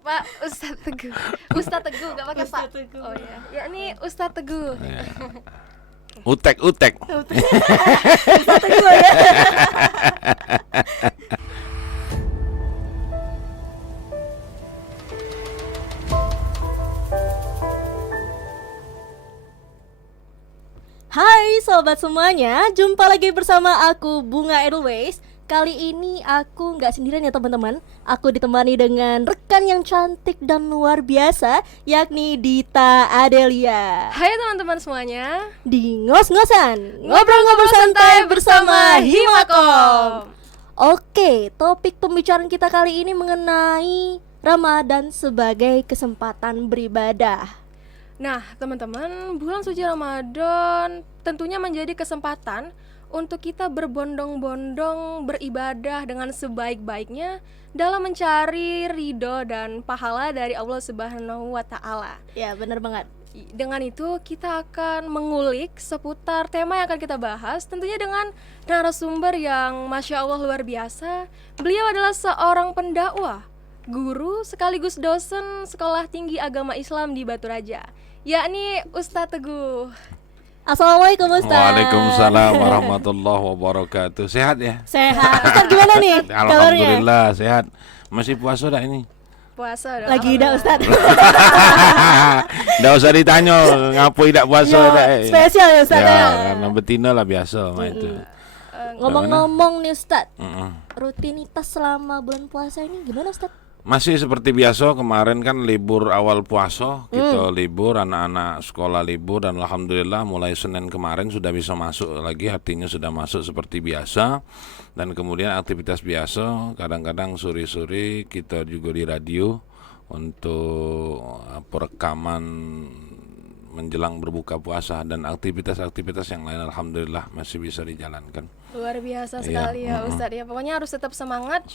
Pak Ustadz Teguh. Ustadz Teguh gak pakai Pak. Ustadz Teguh. Oh ya. Ya ini Ustadz Teguh. Ya. Utek. Ustadz Teguh ya. Hai sobat semuanya, jumpa lagi bersama aku Bunga Edelweiss. Kali ini aku nggak sendirian ya teman-teman. Aku ditemani dengan rekan yang cantik dan luar biasa, yakni Dita Adelia. Hai teman-teman semuanya. Di ngos-ngosan, ngobrol-ngobrol santai bersama Himakom. Oke, topik pembicaraan kita kali ini mengenai Ramadan sebagai kesempatan beribadah. Nah teman-teman, bulan suci Ramadan tentunya menjadi kesempatan untuk kita berbondong-bondong beribadah dengan sebaik-baiknya dalam mencari ridho dan pahala dari Allah Subhanahu wa Ta'ala. Ya, benar banget. Dengan itu kita akan mengulik seputar tema yang akan kita bahas, tentunya dengan narasumber yang Masya Allah luar biasa. Beliau adalah seorang pendakwah, guru sekaligus dosen Sekolah Tinggi Agama Islam di Batu Raja, yakni Ustadz Teguh. Assalamualaikum Ustaz. Waalaikumsalam warahmatullahi wabarakatuh. Sehat ya? Sehat. Ustaz gimana nih kabarnya? Alhamdulillah sehat. Masih puasa dah ini? Puasa Lagi dah Ustaz. Nggak usah ditanya ngapain tidak puasa Ya, dah. spesial ya Ustaz Ya, ya. karena betina lah biasa mah itu. Ngomong-ngomong nih Ustaz, Mm-mm. rutinitas selama bulan puasa ini gimana Ustaz? Masih seperti biasa, kemarin kan libur awal puasa, kita libur, anak-anak sekolah libur, dan alhamdulillah mulai Senin kemarin sudah bisa masuk lagi, artinya sudah masuk seperti biasa. Dan kemudian aktivitas biasa, kadang-kadang sore-sore kita juga di radio untuk perekaman menjelang berbuka puasa, dan aktivitas-aktivitas yang lain alhamdulillah masih bisa dijalankan. Luar biasa Iya, sekali ya Ustadz ya. Pokoknya harus tetap semangat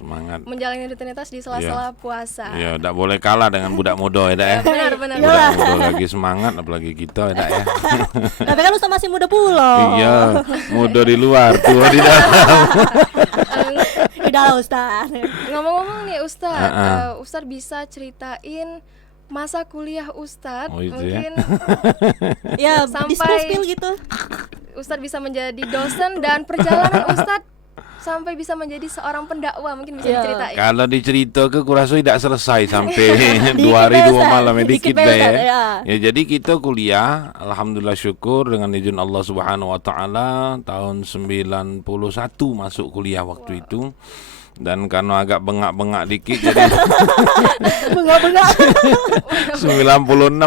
menjalani rutinitas di sela-sela puasa. Iya, tidak boleh kalah dengan budak muda ya, Dak, ya. Benar. Budak muda lagi semangat, apalagi kita ya, Dak, ya. Tapi kan Ustaz masih muda pula. Iya, muda di luar, tua di dalam. Udah Ustaz. Ngomong-ngomong nih Ustadz, Ustadz bisa ceritain masa kuliah Ustadz, Oh, itu ya. mungkin Ya, Sampai- di spill gitu. Ustadz bisa menjadi dosen dan perjalanan Ustadz sampai bisa menjadi seorang pendakwah, mungkin bisa Iya. diceritain. Kalau dicerita ke kurasa tidak selesai sampai Dikit 2 hari ya, 2 Ustaz. malam ya, Dikit dikit ya, deh Ustaz, ya. ya. Ya, jadi kita kuliah, alhamdulillah syukur dengan izin Allah Subhanahu wa taala tahun 91 masuk kuliah waktu itu. Dan karena agak bengak-bengak dikit jadi Bengak-bengak. 96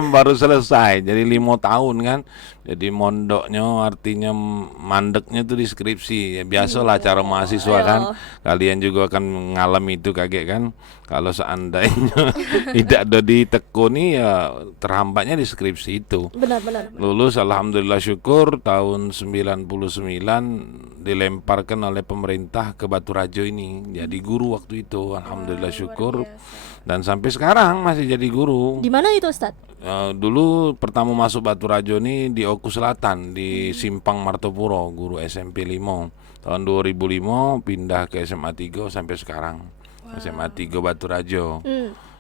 baru selesai. Jadi 5 tahun kan. Jadi mondoknya artinya mandeknya tuh di skripsi. Ya, biasalah cara mahasiswa kan. Kalian juga akan mengalami itu kaget kan. Kalau seandainya tidak ada ditekuni ya terhambatnya di skripsi itu. Benar. Lulus alhamdulillah syukur tahun 99 dilemparkan oleh pemerintah ke Batu Rajo ini. Jadi guru waktu itu alhamdulillah syukur. Dan sampai sekarang masih jadi guru. Di mana itu Ustaz? Dulu pertama masuk Batu Rajo ini di Oku Selatan di Simpang Martopuro, guru SMP 5. Tahun 2005 pindah ke SMA 3 sampai sekarang. SMA 3 Batu Rajo.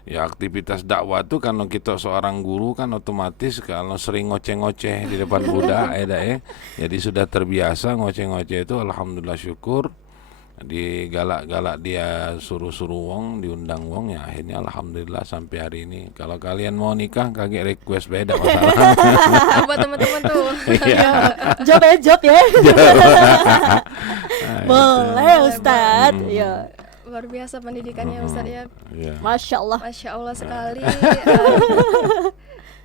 Ya, aktivitas dakwah tuh kalau kita seorang guru kan otomatis kalau sering ngoceh-ngoceh di depan budak jadi sudah terbiasa ngoceh-ngoceh itu, alhamdulillah syukur. Digalak-galak dia, suruh-suruh wong, diundang wong, ya akhirnya alhamdulillah sampai hari ini. Kalau kalian mau nikah kaget request beda masalah. Buat teman-teman tuh. Iya. Job ya. Boleh Ustaz. Ya. Luar biasa pendidikannya Ustadz ya. Iya. Masya Allah. Masya Allah sekali.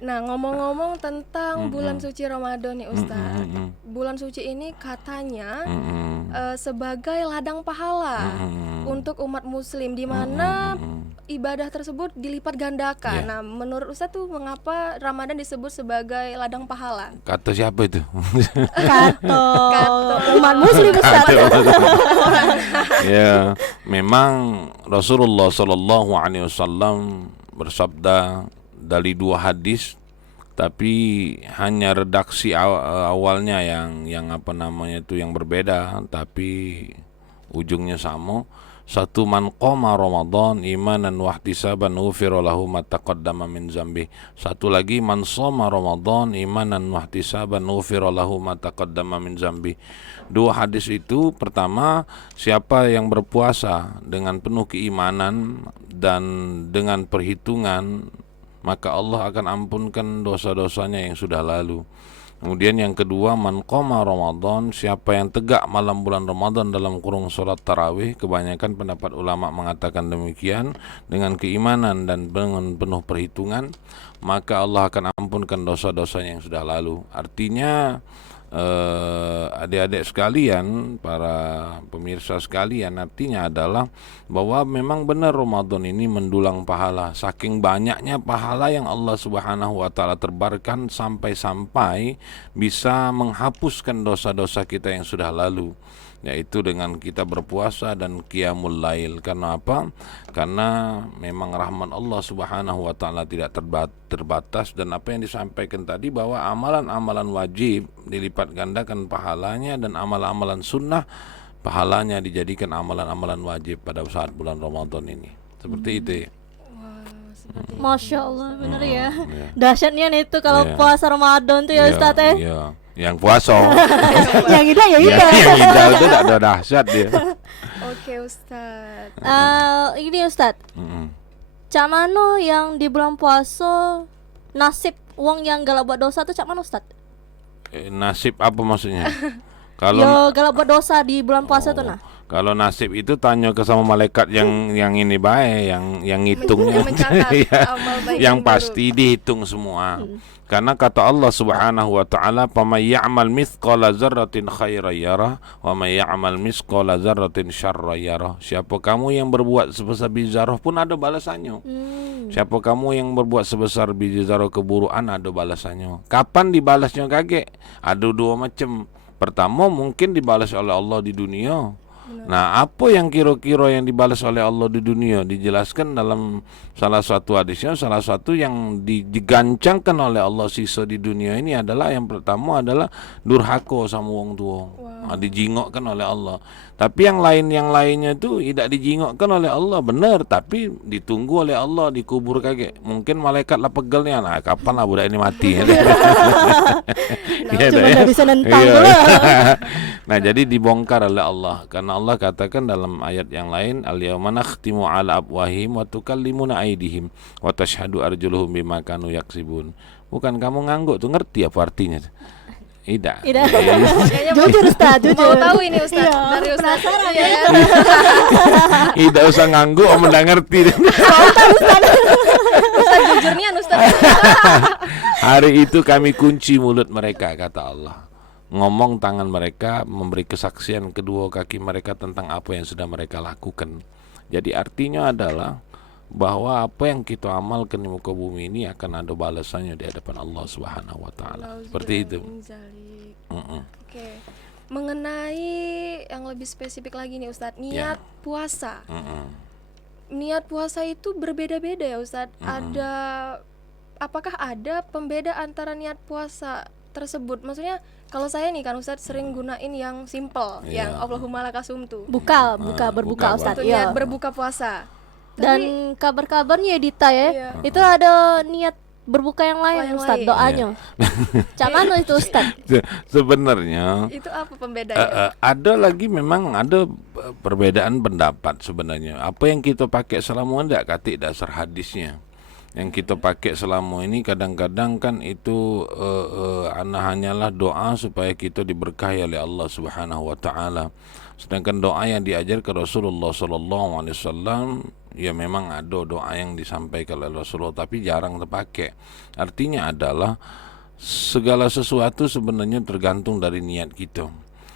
Nah, ngomong-ngomong tentang bulan suci Ramadan nih Ustadz. Bulan suci ini katanya sebagai ladang pahala untuk umat muslim, di mana ibadah tersebut dilipat gandakan. Nah, menurut Ustadz tuh mengapa Ramadan disebut sebagai ladang pahala? Kata siapa itu? Kato. Umat muslim Ustaz. Ya, memang Rasulullah Shallallahu Alaihi Wasallam bersabda dari 2 hadis, tapi hanya redaksi awalnya yang apa namanya itu yang berbeda, tapi ujungnya sama. Satu, man qoma Ramadan imanan wahtisaban ghufira lahu ma taqaddama min zambi. Satu lagi, man shoma Ramadan imanan wahtisaban ghufira lahu ma taqaddama min zambi. Dua hadis itu, pertama, siapa yang berpuasa dengan penuh keimanan dan dengan perhitungan, maka Allah akan ampunkan dosa-dosanya yang sudah lalu. Kemudian yang kedua, man qoma Ramadan, siapa yang tegak malam bulan Ramadan dalam kurung sholat tarawih, kebanyakan pendapat ulama mengatakan demikian, dengan keimanan dan dengan penuh perhitungan, maka Allah akan ampunkan dosa-dosanya yang sudah lalu. Artinya adik-adik sekalian, para pemirsa sekalian, artinya adalah bahwa memang benar Ramadan ini mendulang pahala. Saking banyaknya pahala yang Allah Subhanahu wa taala tebarkan sampai-sampai bisa menghapuskan dosa-dosa kita yang sudah lalu, yaitu dengan kita berpuasa dan qiyamul lail. Karena apa? Karena memang rahmat Allah Subhanahu wa taala tidak terbatas, dan apa yang disampaikan tadi bahwa amalan-amalan wajib dilipat gandakan pahalanya, dan amalan-amalan sunnah pahalanya dijadikan amalan-amalan wajib pada saat bulan Ramadan ini. Seperti itu ya. Masya Allah, bener ya. Iya. Dahsyatnya nih itu kalau Iya. puasa Ramadan tuh ya Ustadz ya. Iya. Yang puasa. Yang indah ya Iya, indah. yang hijau itu tidak ada dahsyat dia. Oke Ustadz. Ini Ustadz, Mm-mm. cak mano yang di bulan puasa nasib uang yang galak buat dosa tuh cak mano Ustadz? Nasib apa maksudnya? Yo Kalau galak buat dosa di bulan puasa tuh nah. kalau nasib itu tanya ke sama malaikat yang ini baik, yang ngitungnya, Yang mencatat Iya. amal baik yang dan pasti dihitung semua. Karena kata Allah Subhanahu wa taala, "Faman ya'mal mithqala dzarratin khairan yarah, wa may ya'mal mithqala dzarratin syarran yarah." Siapa kamu yang berbuat sebesar biji zarah pun ada balasannya. Siapa kamu yang berbuat sebesar biji zarah keburukan, ada balasannya. Kapan dibalasnya kakek? Ada dua macam. Pertama, mungkin dibalas oleh Allah di dunia. Nah, apa yang kira-kira yang dibalas oleh Allah di dunia? Dijelaskan dalam salah satu hadisnya, salah satu yang digancangkan oleh Allah sisa di dunia ini adalah, yang pertama adalah durhaka sama wong tua. Dijingokkan oleh Allah. Tapi yang lainnya itu tidak dijingokkan oleh Allah, benar, tapi ditunggu oleh Allah, dikubur kakek. Mungkin malaikat lah pegelnya, nah kapan lah budak ini mati. Iya, Cuma ya. nggak bisa nentang Iya. dulu. Nah, jadi dibongkar oleh Allah, karena Allah katakan dalam ayat yang lain, al-yauma nakhtimu ala afwahihim wa tukallimuna aydihim wa tashhadu arjuluhum bima kanu yaksibun. Bukan kamu ngangguk tuh, ngerti apa artinya? Tidak. Tidak. Kayaknya Jujur Ustadz, jujur. mau tahu ini Ustadz Iya, dari Ustadz. penasaran Iya, ya. kan? Tidak usah ngangguk, om udah ngerti. Ustadz jujur nih Ustadz. Hari itu kami kunci mulut mereka, kata Allah. Ngomong tangan mereka, memberi kesaksian kedua kaki mereka tentang apa yang sudah mereka lakukan. Jadi artinya adalah bahwa apa yang kita amalkan di muka bumi ini akan ada balasannya di hadapan Allah Subhanahu wa taala. Seperti itu. Zalik. Mm-mm. Oke. Mengenai yang lebih spesifik lagi nih Ustadz, niat puasa. Mm-mm. Niat puasa itu berbeda-beda ya Ustadz. Apakah ada pembeda antara niat puasa tersebut? Maksudnya kalau saya nih kan Ustadz sering gunain yang simple, yang Allahumma lakasumtu. Berbuka buka Ustadz. Untuk Iya. niat berbuka puasa. Dan kabar-kabarnya Dita ya, Iya. itu ada niat berbuka yang lain yang Ustadz, lain. doanya. Cak mano itu Ustadz? Sebenarnya Itu apa pembedanya? ada lagi, memang ada perbedaan pendapat sebenarnya. Apa yang kita pakai selama ini tidak katik dasar hadisnya. Yang kita pakai selama ini kadang-kadang kan itu hanyalah doa supaya kita diberkahi oleh Allah Subhanahu wa taala. Sedangkan doa yang diajarkan Rasulullah sallallahu alaihi wasallam, ya memang ada doa yang disampaikan oleh Rasulullah tapi jarang terpakai. Artinya adalah segala sesuatu sebenarnya tergantung dari niat kita.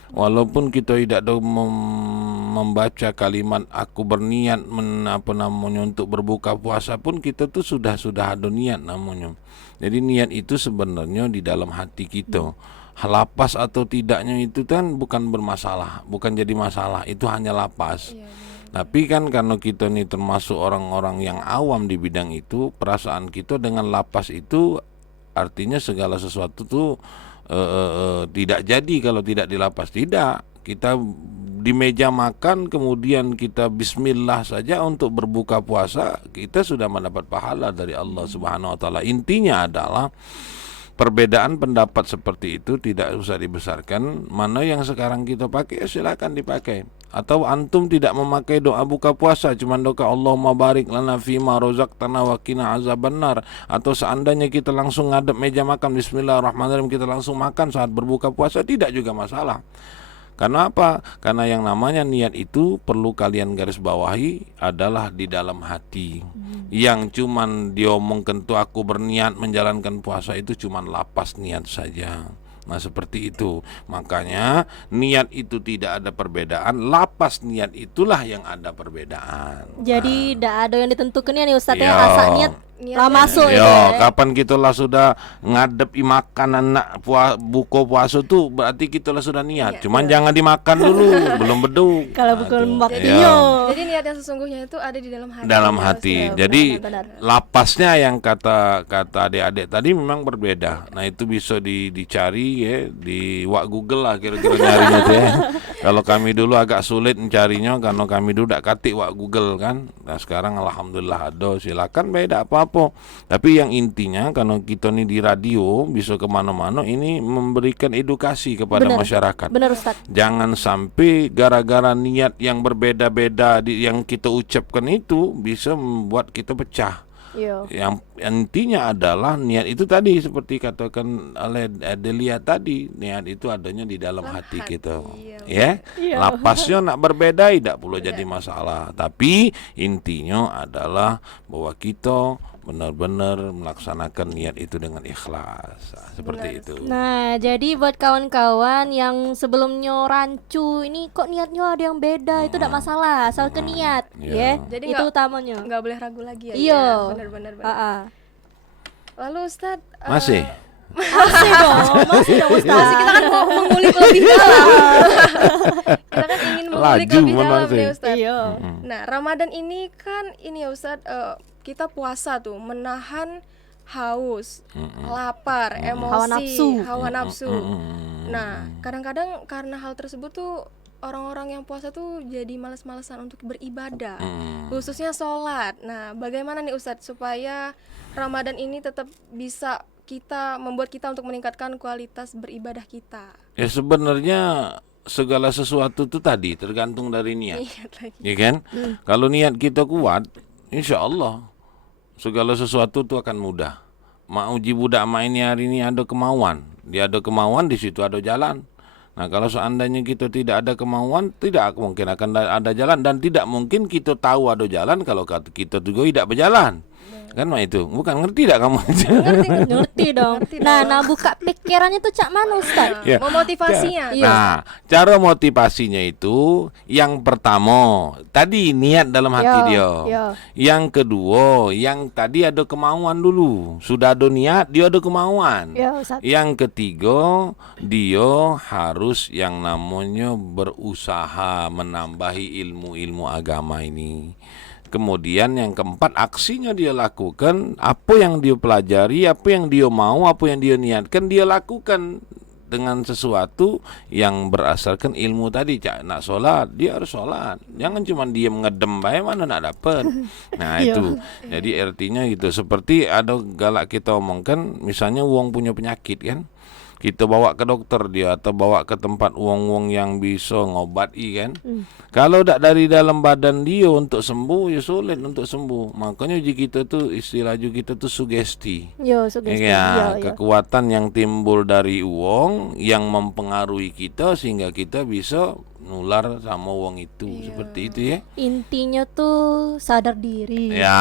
Walaupun kita tidak membaca kalimat aku berniat untuk berbuka puasa pun, kita tuh sudah ada niat namanya. Jadi niat itu sebenarnya di dalam hati kita. Lapas atau tidaknya itu kan bukan bermasalah, bukan jadi masalah, itu hanya lapas. Tapi kan karena kita ini termasuk orang-orang yang awam di bidang itu, perasaan kita dengan lapas itu artinya segala sesuatu tuh tidak jadi kalau tidak dilapas. Tidak, kita di meja makan kemudian kita bismillah saja untuk berbuka puasa, kita sudah mendapat pahala dari Allah Subhanahu wa taala. Intinya adalah perbedaan pendapat seperti itu tidak usah dibesarkan. Mana yang sekarang kita pakai, silakan dipakai. Atau antum tidak memakai doa buka puasa, cuma doa Allahumma barik lana fima razaqtana wa qina azabannar. Atau seandainya kita langsung ngadep meja makan, bismillahirrahmanirrahim, kita langsung makan saat berbuka puasa, tidak juga masalah. Karena apa? Karena yang namanya niat itu perlu kalian garis bawahi adalah di dalam hati. Yang cuman diomongkan tuh aku berniat menjalankan puasa itu cuman lapas niat saja. Nah seperti itu. Makanya niat itu tidak ada perbedaan, lapas niat itulah yang ada perbedaan. Jadi tidak ada yang ditentukan ya nih Ustadz ya, Yo. asa niat lah masuk Yo, ya. kapan kita lah sudah ngadep makanan buka puasa tuh berarti kita lah sudah niat. Cuman jangan dimakan dulu, belum beduk. Kalau bukan Jadi, waktunya. jadi niat yang sesungguhnya itu ada di dalam hati. Dalam ya, hati. Ustaz. Jadi benar. lapasnya yang kata adik-adik tadi memang berbeda. Nah itu bisa dicari ya di Google lah kira-kira nyarinya tuh ya. Kalau kami dulu agak sulit mencarinya karena kami dulu tak katik Google kan. Nah sekarang alhamdulillah ada, silakan beda apa-apa. Tapi yang intinya karena kita ini di radio bisa kemana-mana, ini memberikan edukasi kepada masyarakat. Benar Ustadz. Jangan sampai gara-gara niat yang berbeda-beda yang kita ucapkan itu bisa membuat kita pecah. Yo. Yang intinya adalah niat itu tadi seperti katakan oleh Delia tadi, niat itu adanya di dalam hati kita. Ya, lapasnya nak berbeda tidak perlu jadi masalah. Tapi intinya adalah bahwa kita benar-benar melaksanakan niat itu dengan ikhlas. Nah, seperti itu. Nah, jadi buat kawan-kawan yang sebelumnya rancu ini kok niatnya ada yang beda, itu tidak masalah, asal ke niat, ya. Jadi Itu utamanya. nggak boleh ragu lagi ya. Iya. Benar-benar. Lalu Ustadz Masih? Masih dong Ustadz. masih kita kan mau mengulik lebih dalam. Kita kan ingin mengulik Laju lebih dalam memang sih. nih Ustadz. Iya. Nah Ramadan ini kan ini ya Ustadz, kita puasa tuh menahan haus, lapar, emosi, hawa nafsu. Nah kadang-kadang karena hal tersebut tuh orang-orang yang puasa tuh jadi malas-malasan untuk beribadah, khususnya sholat. Nah bagaimana nih Ustadz supaya Ramadan ini tetap bisa membuat kita untuk meningkatkan kualitas beribadah kita? Ya sebenarnya segala sesuatu itu tadi tergantung dari niat. Niat lagi. Ya kan? Kalau niat kita kuat, insya Allah segala sesuatu itu akan mudah. Mau uji budak main hari ini ada kemauan. Dia ada kemauan, di situ ada jalan. Nah kalau seandainya kita tidak ada kemauan, tidak mungkin akan ada jalan. Dan tidak mungkin kita tahu ada jalan kalau kita juga tidak berjalan. Kan mah itu, bukan ngerti tidak kamu? Ngerti dong. Nah, buka pikirannya tuh cak mana Ustadz? Ya. Memotivasinya. Nah, cara motivasinya itu yang pertama, tadi niat dalam hati dia. Yo. Yang kedua, yang tadi ada kemauan dulu. Sudah ada niat, dia ada kemauan. Yo, Ustadz. Yang ketiga, dia harus yang namanya berusaha menambahi ilmu-ilmu agama ini. Kemudian yang keempat, aksinya dia lakukan, apa yang dia pelajari, apa yang dia mau, apa yang dia niatkan, dia lakukan dengan sesuatu yang berdasarkan ilmu tadi. Nak sholat, dia harus sholat. Jangan cuma dia ngedem bae mana nak dapat. Nah itu. Jadi artinya gitu. Seperti ada galak kita omongkan, misalnya uang punya penyakit kan, kita bawa ke dokter dia atau bawa ke tempat uang-uang yang bisa ngobati kan. Kalau tak dari dalam badan dia untuk sembuh, ya sulit untuk sembuh. Makanya uji kita tuh istilah uji kita tuh sugesti. Yo, sugesti. Ya, Yo. kekuatan yang timbul dari uang yang mempengaruhi kita sehingga kita bisa nular sama uang itu. Seperti itu ya. Intinya tuh sadar diri. Ya.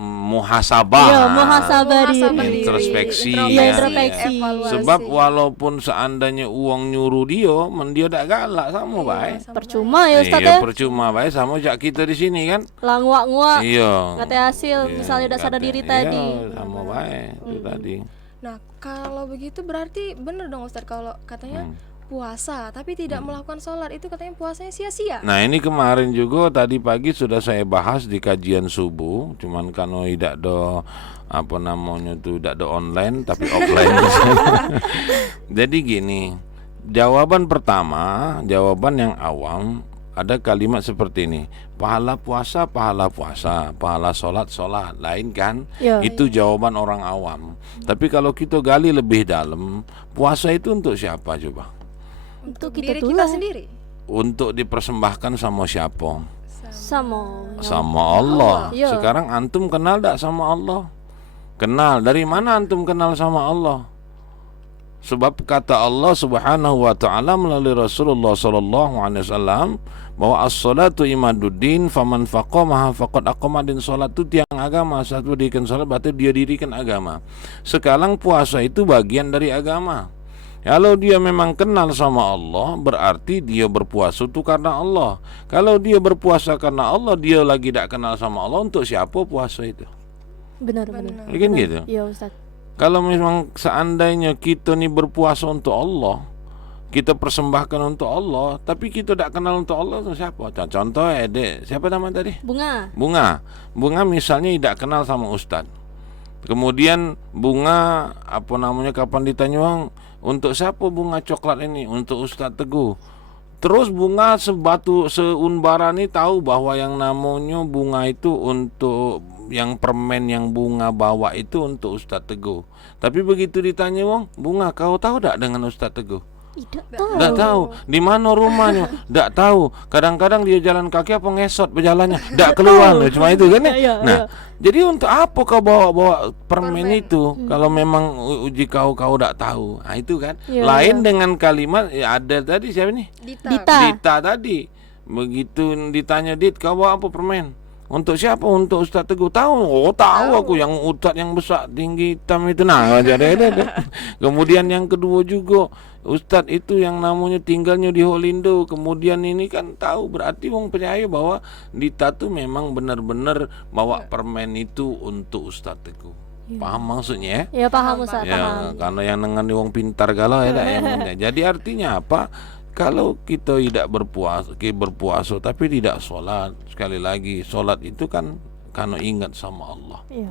Muhasabah. Yo, muhasabah diri. diri. Introspeksi. Introspeksi. Evaluasi. Sebab walaupun seandainya uang nyuruh dia tak galak sama baik. Percuma ya Ustadz Iya, ya. percuma baik sama jak kita di sini kan. Languak-nguak. Iya. Nggak hasil, misalnya udah sadar diri tadi. Iya, sama baik itu tadi. Nah kalau begitu berarti bener dong Ustadz kalau katanya puasa tapi tidak melakukan sholat, itu katanya puasanya sia-sia. Nah ini kemarin juga tadi pagi sudah saya bahas di kajian subuh, cuman karena tidak ada apa namanya tuh tidak ada online tapi offline. Jadi gini, jawaban pertama, jawaban yang awam, ada kalimat seperti ini. Pahala puasa, pahala solat, lain kan? Ya. Itu jawaban orang awam. Tapi kalau kita gali lebih dalam, puasa itu untuk siapa coba? Untuk diri kita kita tulah. sendiri. Untuk dipersembahkan sama siapa? Sama. Sama Allah. Ya. Sekarang antum kenal tak sama Allah? Kenal. Dari mana antum kenal sama Allah? Sebab kata Allah Subhanahu wa taala melalui Rasulullah sallallahu alaihi wasallam bahwa as-salatu imaduddin, faman faqamaha faqad aqamadin. Salat itu tiang agama. Satu dirikan salat berarti dia dirikan agama. Sekarang puasa itu bagian dari agama. Kalau dia memang kenal sama Allah, berarti dia berpuasa itu karena Allah. Kalau dia berpuasa karena Allah, dia lagi tidak kenal sama Allah, untuk siapa puasa itu? Benar. Kan gitu. Iya Ustaz. Kalau memang seandainya kita nih berpuasa untuk Allah, kita persembahkan untuk Allah, tapi kita tidak kenal untuk Allah, itu siapa? Contoh Dek, siapa nama tadi? Bunga misalnya tidak kenal sama Ustadz. Kemudian Bunga kapan ditanya orang, untuk siapa bunga coklat ini? Untuk Ustadz Teguh. Terus Bunga seunbara ini tahu bahwa yang namanya bunga itu untuk yang permen yang Bunga bawa itu untuk Ustadz Teguh. Tapi begitu ditanya wong, Bunga kau tahu tak dengan Ustadz Teguh? Tidak tahu. Di mana rumahnya? Tidak tahu. Kadang-kadang dia jalan kaki apa ngesot berjalannya, tidak keluar. Cuma itu kan ya. Nah, jadi untuk apa kau bawa permen itu? Kalau memang uji kau tidak tahu. Nah, itu kan. Lain dengan kalimat ada tadi siapa nih? Dita tadi. Begitu ditanya, Dit, kau bawa apa permen? Untuk siapa? Untuk Ustadz Teguh. Tahu? Oh, tahu aku, yang Ustadz yang besar tinggi hitam itu. Nah, ada. Kemudian yang kedua juga, Ustadz itu yang namanya tinggalnya di Holindo. Kemudian ini kan tahu, berarti wong percaya bahwa Dita tuh memang benar-benar bawa permen itu untuk Ustadz Teguh. Paham maksudnya ya? Ya paham Ustaz, Ya, paham. karena yang dengan wong pintar galau ya yang jadi artinya apa? Kalau kita tidak berpuasa tapi tidak sholat, sekali lagi sholat itu kan karena ingat sama Allah. Iya.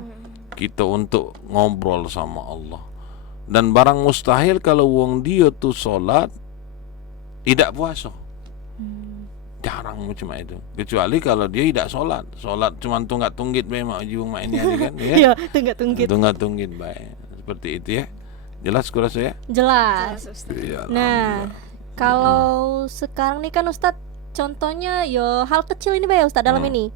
Kita untuk ngobrol sama Allah. Dan barang mustahil kalau wong dia tuh sholat tidak puasa. Jarang macam itu. Kecuali kalau dia tidak sholat. Sholat cuma tunggak-tunggit memang ujung mainnya kan ya. Iya, tunggak-tunggit. Tunggak-tunggit baik. Seperti itu ya. Jelas kurasa ya? Jelas. Iya, Nah, kalau sekarang nih kan Ustadz, contohnya hal kecil ini ya Ustadz dalam ini.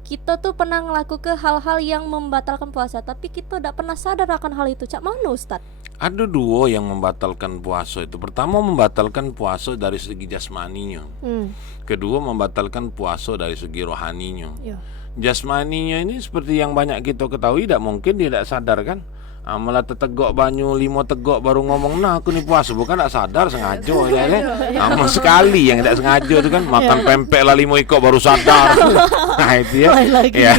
Kita tuh pernah ngelakuin hal-hal yang membatalkan puasa, tapi kita tidak pernah sadar akan hal itu. Cak mana Ustadz? Ada dua yang membatalkan puasa itu. Pertama, membatalkan puasa dari segi jasmaninya. Kedua, membatalkan puasa dari segi rohaninya. Jasmaninya ini seperti yang banyak kita ketahui, tidak mungkin dia tidak sadar kan. Malah tetegok banyu 5 tegok baru ngomong, nah aku nih puasa, bukan tak sadar sengaja ya kan. Sama sekali yang tidak sengaja itu kan, makan pempek lah 5 ikut baru sadar. Nah itu ya, ya.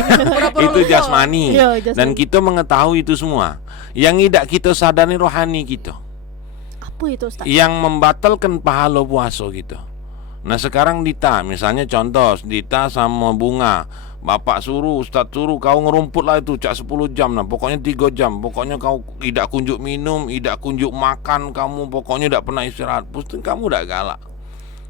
Itu jasmani. Dan kita mengetahui itu semua. Yang tidak kita sadari rohani kita. Apa itu Ustaz? Yang membatalkan pahala puasa kita. Nah sekarang Dita, misalnya contoh Dita sama Bunga, bapak suruh, ustaz suruh kau ngerumput lah itu cak 10 jam lah, pokoknya 3 jam, pokoknya kau tidak kunjuk minum, tidak kunjuk makan, kamu pokoknya tidak pernah istirahat, pasti kamu tidak galak.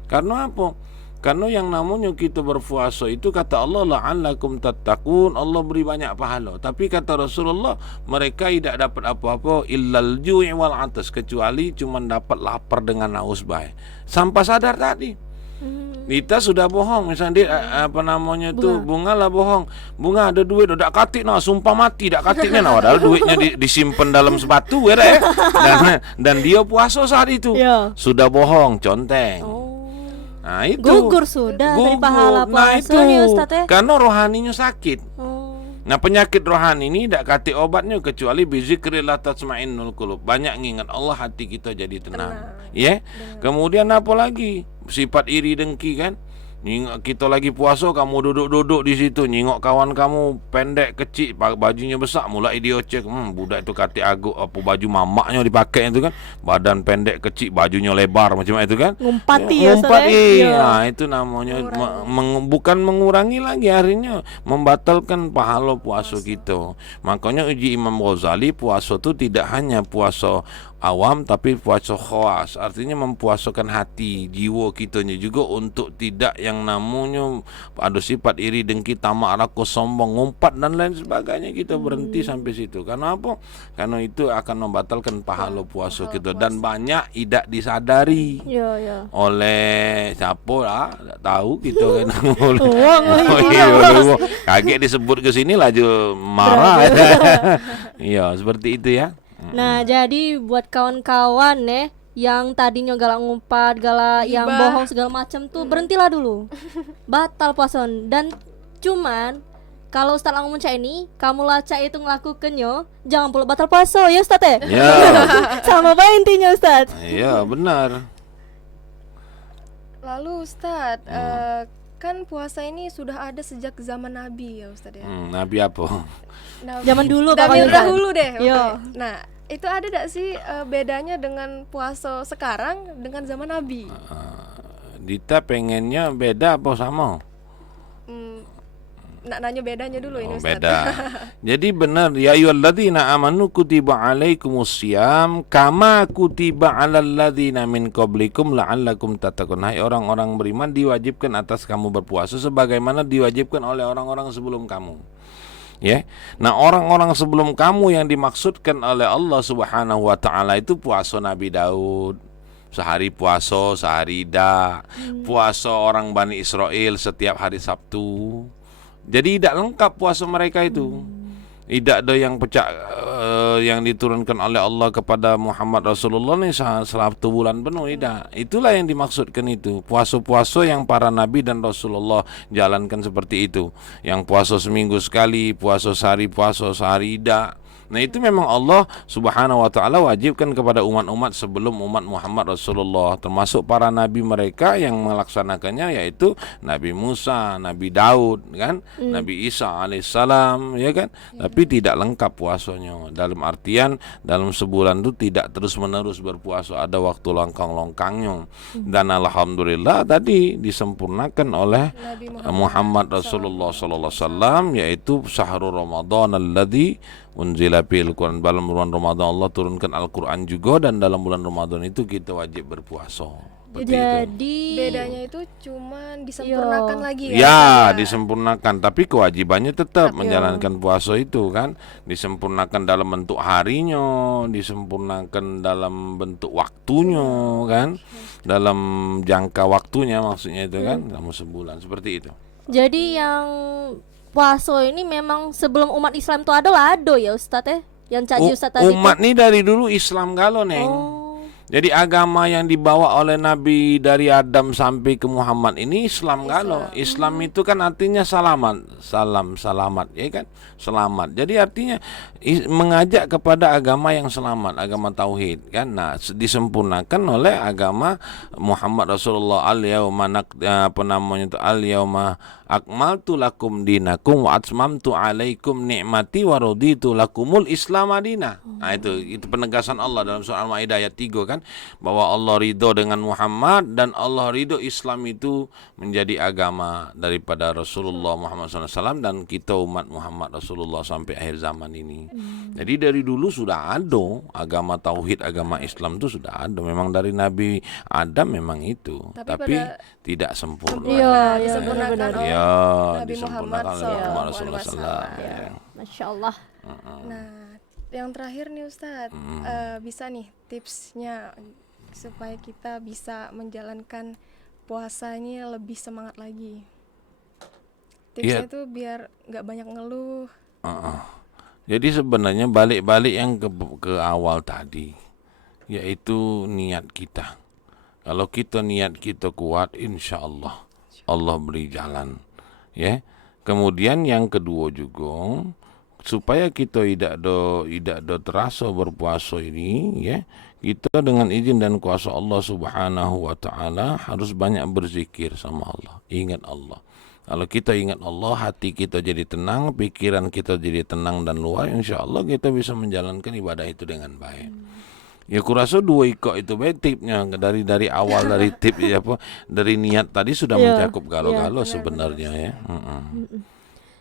Karena apa? Karena yang namanya kita berpuasa itu kata Allah la'allakum tattaqun, Allah beri banyak pahala. Tapi kata Rasulullah, mereka tidak dapat apa-apa illal ju'i wal atas, kecuali cuma dapat lapar dengan haus baik. Sampai sadar tadi. Kita sudah bohong, misalnya dia Bunga lah bohong. Bunga ada duit, udah katik nah, sumpah mati dak katiknya nah, padahal duitnya disimpan dalam sepatu ya. Dan dia puasa saat itu. Sudah bohong, conteng. Nah itu gugur sudah dari pahala puasanya Ustaz ya. Karena rohaninya sakit. Nah penyakit rohani ini tidak katik obatnya kecuali bizikrillah tatmainnul qulub. Banyak ngingat Allah, hati kita jadi tenang. Ya. Kemudian apa lagi? Sifat iri dengki kan. Kita lagi puasa, kamu duduk-duduk di situ, nyingok kawan kamu pendek kecil, bajunya besar, mulai dia cek, budak itu kati agak apa baju mamaknya dipakai itu kan, badan pendek kecil, bajunya lebar macam itu kan, ngumpati. Nah itu namanya bukan mengurangi lagi harinya, membatalkan pahala puasa kita. Makanya uji Imam Ghazali, puasa itu tidak hanya puasa awam, tapi puasa khawas, artinya mempuasakan hati, jiwa kitanya juga untuk tidak yang namanya ada sifat iri, dengki, tamak, rakus, sombong, ngumpat dan lain sebagainya. Kita berhenti sampai situ. Karena apa? Karena itu akan membatalkan pahala puasa kita, dan banyak tidak disadari Ya. oleh siapa lah, tak tahu kita kan. Kaget disebut ke sini laju marah. Iya, seperti itu ya. Nah, jadi buat kawan-kawan yang tadinya galak ngumpat, galak yang Gibah. bohong segala macam tuh, berhentilah dulu. Batal puasa. Dan cuman kalau Ustaz Lang Munca ini, kamu laca itu ngelakukannya, jangan pula batal puasa ya Ustaz ya. Ya, Sama apa intinya Ustaz? iya benar. Lalu Ustadz, kan puasa ini sudah ada sejak zaman Nabi ya Ustadz ya. Nabi apa? Zaman dulu Nabi pokoknya, Ustaz. dahulu deh. Oke. Yo. Nah, itu ada gak sih bedanya dengan puasa sekarang dengan zaman Nabi? Dita pengennya beda apa sama? Nak nanya bedanya dulu ini Ustadz. Beda. Jadi benar, ya ayyuhalladzina amanu kutiba alaikumusiyam kama kutiba alal ladzina min qablikum la'allakum tattaqun. Hai orang-orang beriman, diwajibkan atas kamu berpuasa sebagaimana diwajibkan oleh orang-orang sebelum kamu. Ya. Nah, orang-orang sebelum kamu yang dimaksudkan oleh Allah Subhanahu wa taala itu puasa Nabi Daud. Sehari puasa, sehari tidak. Puasa orang Bani Israel setiap hari Sabtu. Jadi tidak lengkap puasa mereka itu. Tidak ada yang pecah yang diturunkan oleh Allah kepada Muhammad Rasulullah ini satu bulan penuh, tidak. Itulah yang dimaksudkan itu. Puasa-puasa yang para nabi dan Rasulullah jalankan seperti itu. Yang puasa seminggu sekali, puasa sehari tidak. Nah, itu memang Allah Subhanahu wa taala wajibkan kepada umat-umat sebelum umat Muhammad Rasulullah, termasuk para nabi mereka yang melaksanakannya, yaitu Nabi Musa, Nabi Daud kan, Nabi Isa alaihissalam, ya kan. Tapi tidak lengkap puasanya. Dalam artian dalam sebulan itu tidak terus-menerus berpuasa, ada waktu longkang-longkangnya. Dan alhamdulillah tadi disempurnakan oleh Nabi Muhammad Rasulullah sallallahu alaihi wasallam, yaitu syahrul Ramadan alladzi unzila fil Quran. Dalam bulan Ramadan Allah turunkan Al-Quran juga, dan dalam bulan Ramadan itu kita wajib berpuasa. Seperti itu. Jadi Bedanya itu cuman disempurnakan lagi ya. Ya, Ustadz, ya? disempurnakan, tapi kewajibannya tetap menjalankan puasa itu kan. Disempurnakan dalam bentuk harinya, disempurnakan dalam bentuk waktunya kan. Dalam jangka waktunya maksudnya itu kan, dalam sebulan seperti itu. Jadi yang puasa ini memang sebelum umat Islam itu ada ya Ustaz ya? Yang caji Ustaz tadi Umat ini dari dulu Islam galo, Neng. Jadi agama yang dibawa oleh Nabi dari Adam sampai ke Muhammad ini Islam galo. Islam itu kan artinya selamat, ya kan? Selamat. Jadi artinya mengajak kepada agama yang selamat, agama tauhid kan. Nah, disempurnakan oleh agama Muhammad Rasulullah. Al-yauma al-yauma akmaltu lakum dinakum wa atmamtu alaikum ni'mati wa raditu lakumul Islam madina. Nah, itu penegasan Allah dalam surah Al-Maidah ayat 3 kan, bahwa Allah ridho dengan Muhammad dan Allah ridho Islam itu menjadi agama daripada Rasulullah Muhammad SAW, dan kita umat Muhammad Rasulullah sampai akhir zaman ini. Jadi dari dulu sudah ada agama tauhid, agama Islam itu sudah ada. Memang dari Nabi Adam memang itu, tapi tidak sempurna. Iya, disempurnakan benar-benar. oleh Ya, Nabi Muhammad disempurnakan oleh Muhammad SAW. Rasulullah. Ya, Masya Allah. Nah, yang terakhir nih Ustadz, bisa nih tipsnya supaya kita bisa menjalankan puasanya lebih semangat lagi. Tipsnya tuh biar nggak banyak ngeluh. Jadi sebenarnya balik-balik yang ke awal tadi, yaitu niat kita. Kalau kita niat kita kuat, insya Allah Allah beri jalan. Ya. Kemudian yang kedua juga, supaya kita tidak terasa berpuasa ini, ya, kita dengan izin dan kuasa Allah Subhanahu wa taala harus banyak berzikir sama Allah, ingat Allah. Kalau kita ingat Allah, hati kita jadi tenang, pikiran kita jadi tenang dan luas, insya Allah kita bisa menjalankan ibadah itu dengan baik. Ya, kurasa dua itu baik tipnya dari awal, dari tip ya apa, dari niat tadi sudah mencakup galo-galo sebenarnya ya.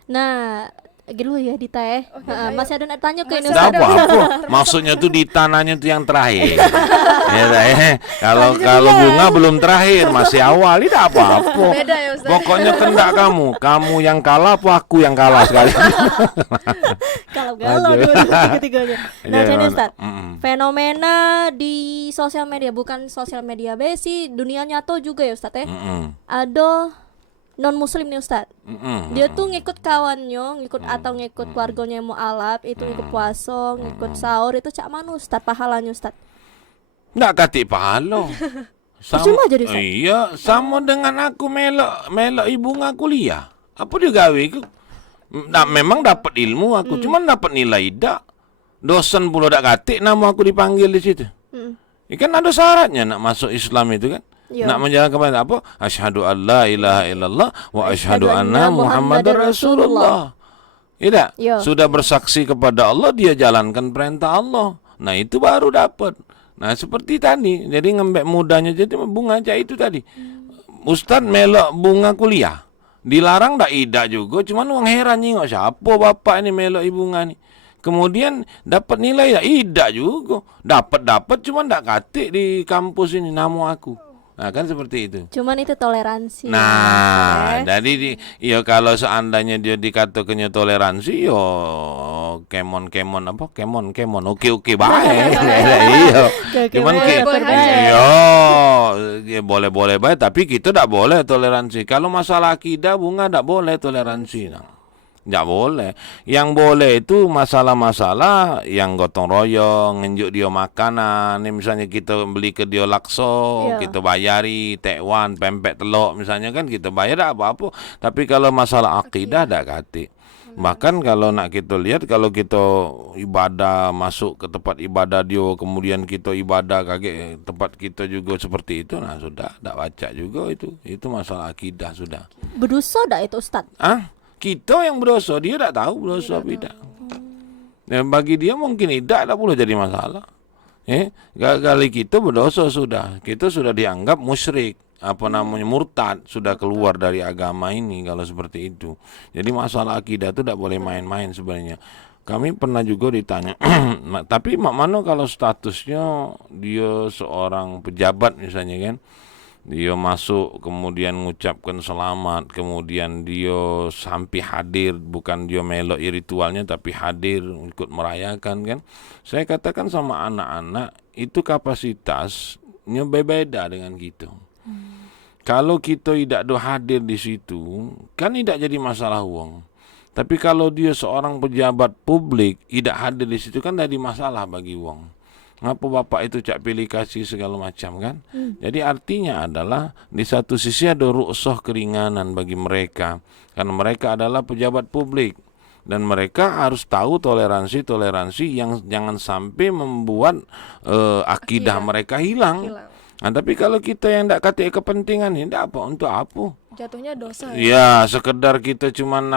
Nah, Dulu ya Dita ya. ayo. Masih ada nak tanya ke ini Masih Tidak Ustaz. apa-apa. Maksudnya tuh di tanahnya tuh yang terakhir. Ya, dah, ya. Kalau bunga belum terakhir, masih awal, tidak apa-apa. Beda ya Ustaz. Pokoknya kendak kamu yang kalah apa aku yang kalah sekali. Kalau Aduh. dua-tiganya. Nah, Iya, jadi mana? Ustaz, Mm-mm. fenomena di sosial media, bukan sosial media be sih, dunia nyata juga ya Ustaz ya. Mm-mm. Ada non muslim nih Ustaz. Mm-mm. Dia tuh ngikut kawannya, atau ngikut keluarganya yang mualaf, itu ngikut puasa, ngikut sahur, itu cak mana Ustaz pahalanya Ustaz? Nggak katik pahala. Percuma jadi, Ustaz? Iya, sama dengan aku melok ibu ngaku kuliah. Apa dia gawe ku? Nah, memang dapat ilmu aku, cuman dapat nilai dak. Dosen pula dak katik nama aku dipanggil di situ. Kan ada syaratnya nak masuk Islam itu kan. Iya. Nak menjalankan kepada apa? Asyhadu an la ilaha illallah wa asyhadu anna Muhammadar Rasulullah. Tidak. Iya. Sudah bersaksi kepada Allah, dia jalankan perintah Allah. Nah, itu baru dapat. Nah, seperti tadi. Jadi ngembek mudanya jadi bunga aja itu tadi. Ustaz melok bunga kuliah. Dilarang dak ida juga, cuman wong heran nyingok siapa bapak ini melok bunga nih. Kemudian dapat nilai ya ida juga. Dapat cuman dak katik di kampus ini nama aku. Nah, kan seperti itu. Cuman itu toleransi. Nah, ya. jadi ya kalau seandainya dia dikatakannya toleransi, yo kemon apa? Kemon oke baik. Iya. Cuman boleh aja. ya boleh baik, tapi kita tidak boleh toleransi. Kalau masalah akidah bunga tidak boleh toleransi. Nah. Nggak boleh. Yang boleh itu masalah-masalah yang gotong royong, ngenjuk dia makanan. Ini misalnya kita beli ke dia lakso, Iya. kita bayari tekwan, pempek telok misalnya kan kita bayar tak apa-apa. Tapi kalau masalah akidah dak kati. Bahkan kalau nak kita lihat kalau kita ibadah masuk ke tempat ibadah dia, kemudian kita ibadah kaget tempat kita juga seperti itu, nah sudah dak baca juga itu. Itu masalah akidah sudah. Berdosa dak itu Ustaz? Kita yang berdosa, dia tak tahu berdosa apa tidak. Dan bagi dia mungkin tidak boleh jadi masalah. Kali kita berdosa sudah, kita sudah dianggap musyrik, murtad, sudah keluar dari agama ini kalau seperti itu. Jadi masalah akidah itu tidak boleh main-main sebenarnya. Kami pernah juga ditanya, tapi mak mano kalau statusnya dia seorang pejabat misalnya kan, dia masuk kemudian mengucapkan selamat, kemudian dia sampai hadir, bukan dia melok ritualnya tapi hadir ikut merayakan kan. Saya katakan sama anak-anak itu kapasitasnya berbeda dengan kita. Kalau kita tidak hadir di situ kan tidak jadi masalah uang. Tapi kalau dia seorang pejabat publik tidak hadir di situ kan jadi masalah bagi uang. Ngapa bapak itu cak pilih kasih segala macam kan? Jadi artinya adalah di satu sisi ada rukhsah keringanan bagi mereka karena mereka adalah pejabat publik dan mereka harus tahu toleransi yang jangan sampai membuat akidah mereka hilang. Nah, tapi kalau kita yang tidak katik kepentingan ini tidak apa untuk apa? Jatuhnya dosa Ya, sekedar kita cuman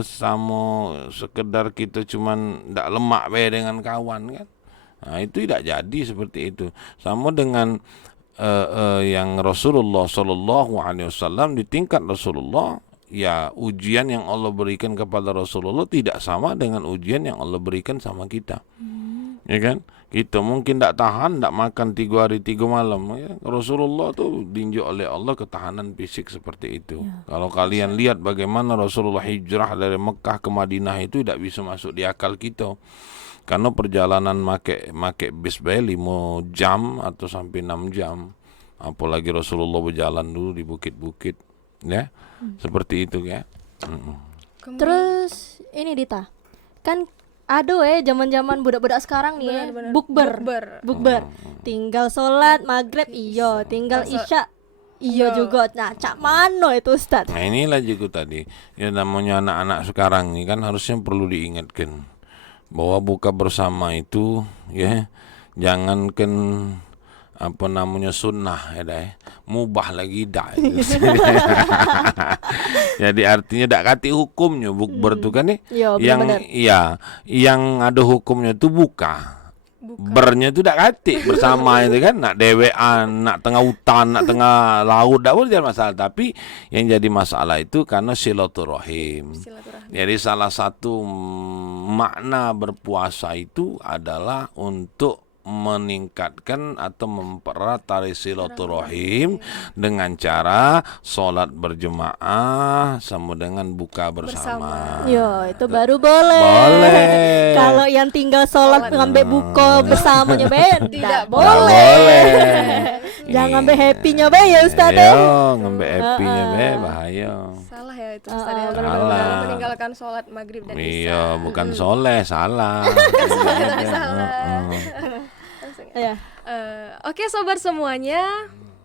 sama sekedar kita cuman ndak lemak dengan kawan kan. Nah, itu tidak jadi seperti itu. Sama dengan yang Rasulullah sallallahu alaihi wasallam di tingkat Rasulullah, ya ujian yang Allah berikan kepada Rasulullah tidak sama dengan ujian yang Allah berikan sama kita. Ya kan? Kita mungkin tak tahan, tak makan 3 hari 3 malam. Ya. Rasulullah tu diinjak oleh Allah ketahanan fisik seperti itu. Ya. Kalau kalian lihat bagaimana Rasulullah hijrah dari Mekah ke Madinah itu tidak bisa masuk di akal kita. Karena perjalanan make bis 5 jam atau sampai 6 jam. Apalagi Rasulullah berjalan dulu di bukit-bukit. Ya, seperti itu ya. Terus ini Dita, kan aduh zaman-zaman budak-budak sekarang nih Benar-benar. bukber. Tinggal sholat maghrib iyo, tinggal isya iyo juga. Nah, cak mano itu Ustaz? Nah, inilah juga tadi. Ya namanya anak-anak sekarang ini kan harusnya perlu diingatkan bahwa buka bersama itu ya jangankan sunnah ya dah, mubah lagi dah. Jadi artinya dak kati hukumnya bukber tu kan nih. Yo, yang benar-benar. yang ada hukumnya tu buka. Bukan. Bernya itu dak katik bersama itu kan, nak dewean, nak tengah hutan, nak tengah laut, dak boleh jadi masalah. Tapi yang jadi masalah itu karena silaturahim. Silaturahmi. Jadi salah satu makna berpuasa itu adalah untuk meningkatkan atau mempererat tali silaturahim dengan cara sholat berjemaah sama dengan buka bersama. Yo, itu baru boleh. Boleh. Kalau yang tinggal sholat ngambil buka bersamanya be, tidak Nggak boleh. Jangan Iya. ngambil happy-nya be ya Ustaz. Yo, ngambil happy-nya be bahaya. Salah ya itu Ustaz ya. Salah. Meninggalkan sholat maghrib dan isya. Iya, bukan soleh, salah. Tapi salah. Ya. Oke sobat semuanya,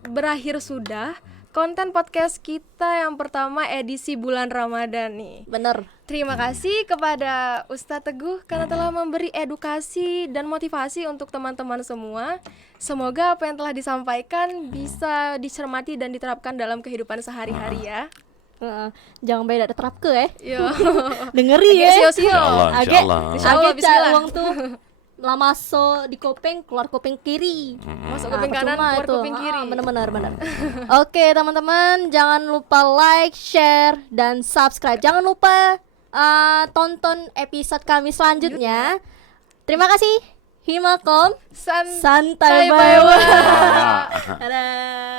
berakhir sudah konten podcast kita yang pertama edisi bulan Ramadan nih. Bener. Terima kasih kepada Ustadz Teguh karena telah memberi edukasi dan motivasi untuk teman-teman semua. Semoga apa yang telah disampaikan bisa dicermati dan diterapkan dalam kehidupan sehari-hari ya. Jangan beda terap ke Yo. Dengeri Agak ya. sio-sio. Insyaallah, Agak insyaallah. Insyaallah, agak bismillah. uang tuh lah masuk di kopeng, keluar kopeng kiri. Masuk kuping kanan, percuma keluar itu. kuping kiri. Benar. Oke teman-teman, jangan lupa like, share, dan subscribe. Jangan lupa tonton episode kami selanjutnya. Terima kasih. Himakom Santai santai bawa. bawa. Dadah.